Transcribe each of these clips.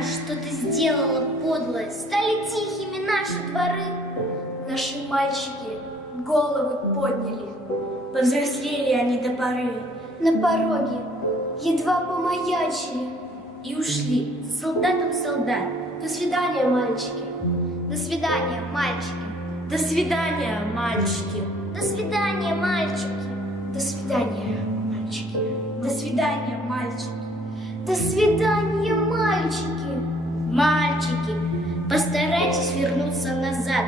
война, что ты сделала, подлое? Стали тихими наши дворы. Наши мальчики головы подняли, повзрослели они до поры. На пороге едва помаячили И ушли с солдатом солдат. До свидания, мальчики. До свидания, мальчики. До свидания, мальчики. До свидания, мальчики. До свидания, мальчики. До свидания, мальчики. До свидания, мальчики. Мальчики, постарайтесь вернуться назад.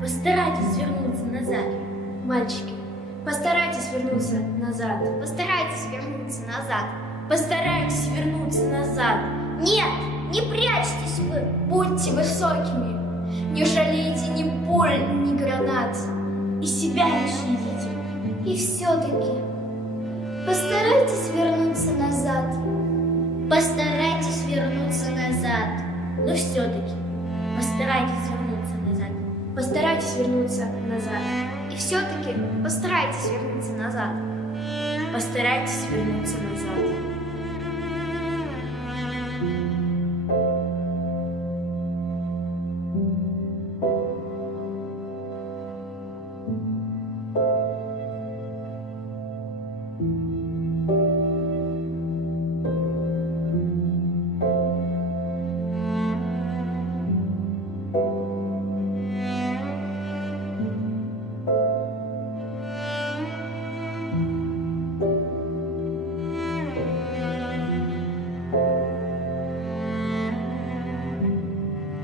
Постарайтесь вернуться назад. Мальчики, постарайтесь вернуться назад. Постарайтесь вернуться назад. Постарайтесь вернуться назад. Нет, не прячьтесь вы. Будьте высокими. Не жалейте ни пуль, ни гранат. И себя не щадите. И все-таки постарайтесь вернуться назад. Постарайтесь вернуться назад. Но все-таки постарайтесь вернуться назад. Постарайтесь вернуться назад. И все-таки постарайтесь вернуться назад. Постарайтесь вернуться назад.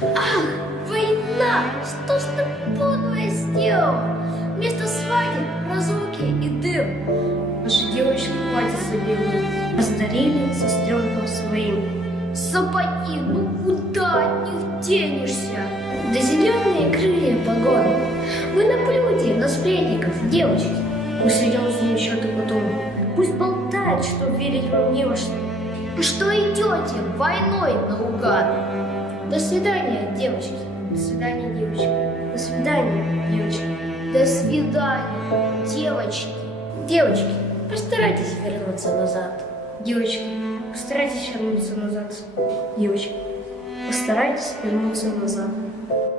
Ах, война! Что ж ты подлое сделала? Вместо свадьбы, разлуки и дым. Наши девочки платья белым постарели со стрелком своим. Сапоги, ну куда от них денешься? Да зеленые крылья погон. Вы наплюйте на сплетников, девочки. Мы сведем с ними счеты потом. Пусть болтают, что верить вам не во что. Что идете войной наугад? До свидания, девочки. До свидания, девочки. До свидания, девочки. До свидания, девочки. Девочки, постарайтесь вернуться назад. Девочки, постарайтесь вернуться назад. Девочки, постарайтесь вернуться назад.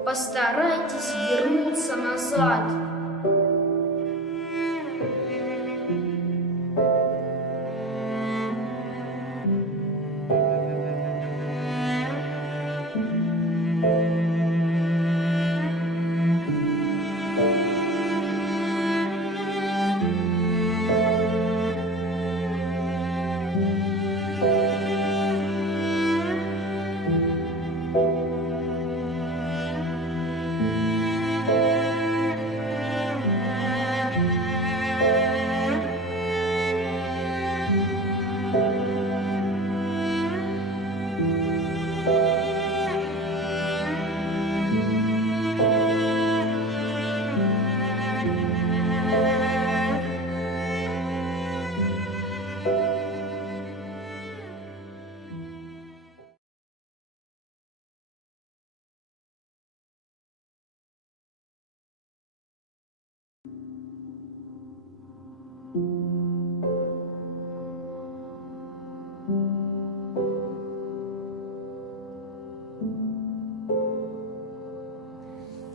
Постарайтесь вернуться назад.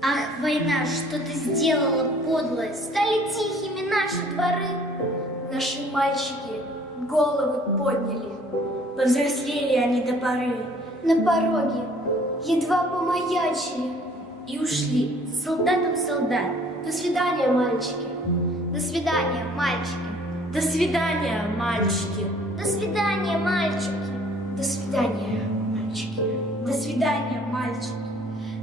Ах, война, что ты сделала, подлое? Стали тихими наши дворы. Наши мальчики головы подняли, повзрослели они до поры. На пороге едва помаячили И ушли с солдатом солдат. До свидания, мальчики. До свидания, мальчики. До свидания, мальчики. До свидания, мальчики. До свидания, мальчики. До свидания, мальчики.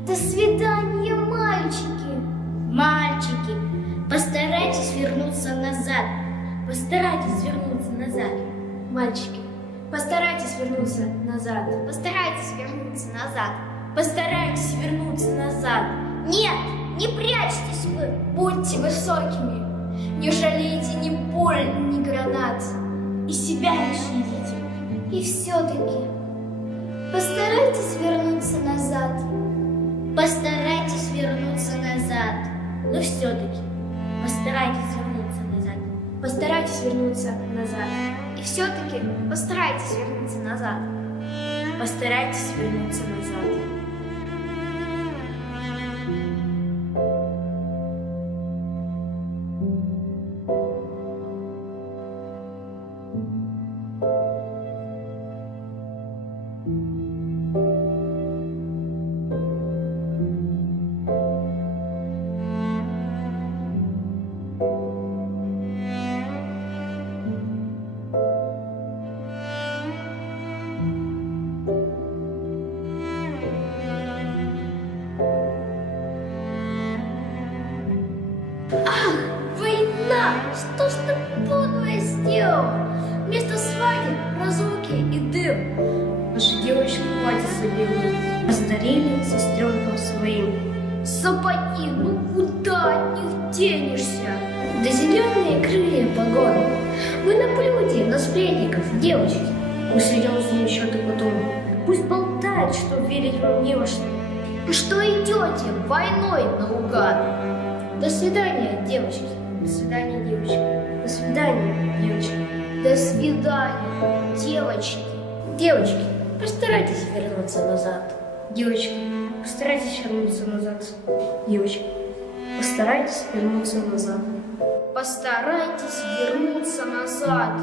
До свидания, мальчики. Мальчики, постарайтесь вернуться назад. Постарайтесь вернуться назад. Мальчики, постарайтесь вернуться назад. Постарайтесь вернуться назад. Постарайтесь вернуться назад. Нет, не прячьтесь вы. Будьте высокими. Не жалейте ни пуль, ни гранат. И себя не щадите. И все-таки постарайтесь вернуться назад. Постарайтесь вернуться назад. Но все-таки постарайтесь вернуться назад. Постарайтесь вернуться назад. И все-таки постарайтесь вернуться назад. постарайтесь вернуться назад. Ах, война! Что ж ты подлое сделал? Вместо свадеб, разлуки и дым. Ваши девочки платье заберут, раздарили сестренкам своим. Сапоги, ну куда от них денешься? Да зеленые крылья погоны. Мы на блюде, на сплетников, девочки. Мы сведем с ним счеты потом. Пусть болтает, что верить вам не во что. Что идете войной наугад? До свидания, девочки. До свидания, девочки. До свидания, девочки. До свидания, девочки. Девочки, постарайтесь вернуться назад. Девочки, постарайтесь вернуться назад. Девочки, постарайтесь вернуться назад. Постарайтесь вернуться назад.